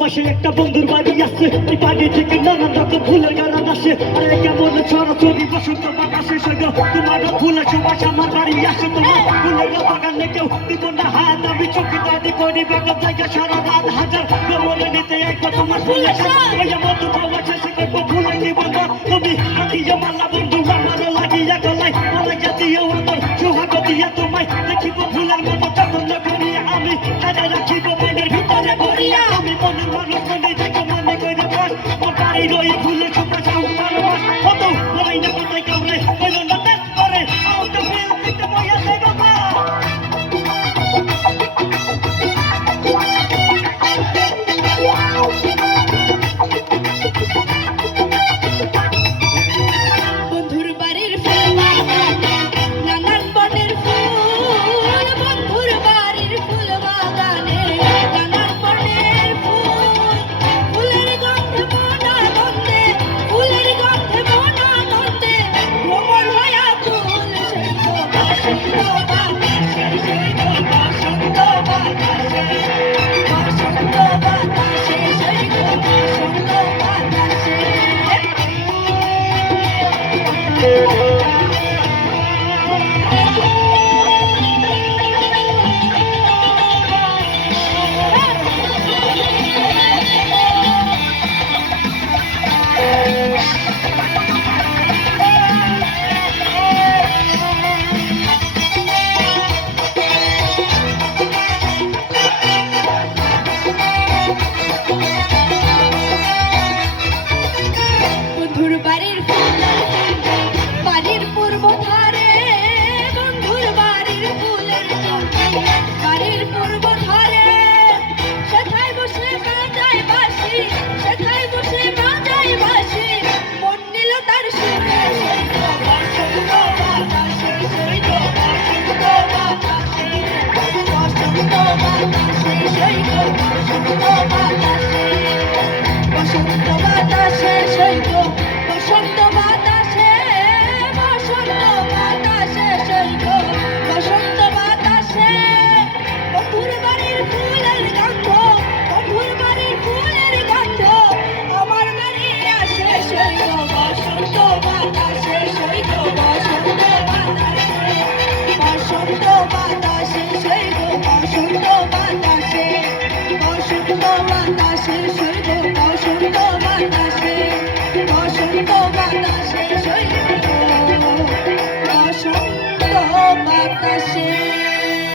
পাশে একটা বন্ধুর বাড়ি আছে, এই বাড়ি থেকে নানান রকম ফুলের গান আসে। আরে কেমন ছড়াছড়ি বসন্ত বাতাসে সঙ্গে তোমার ফুলের সুবাস আমার বাড়ি আসে। তোমার ফুলের বাগানে কেউ দিব না হাত, আমি চোখে দাঁড়ি করি বাগান জায়গা সারা রাত হাজার মনে নিতে একবার তোমার ফুলের মধু পাওয়া শেষে করবো ফুলের জীবন। তুমি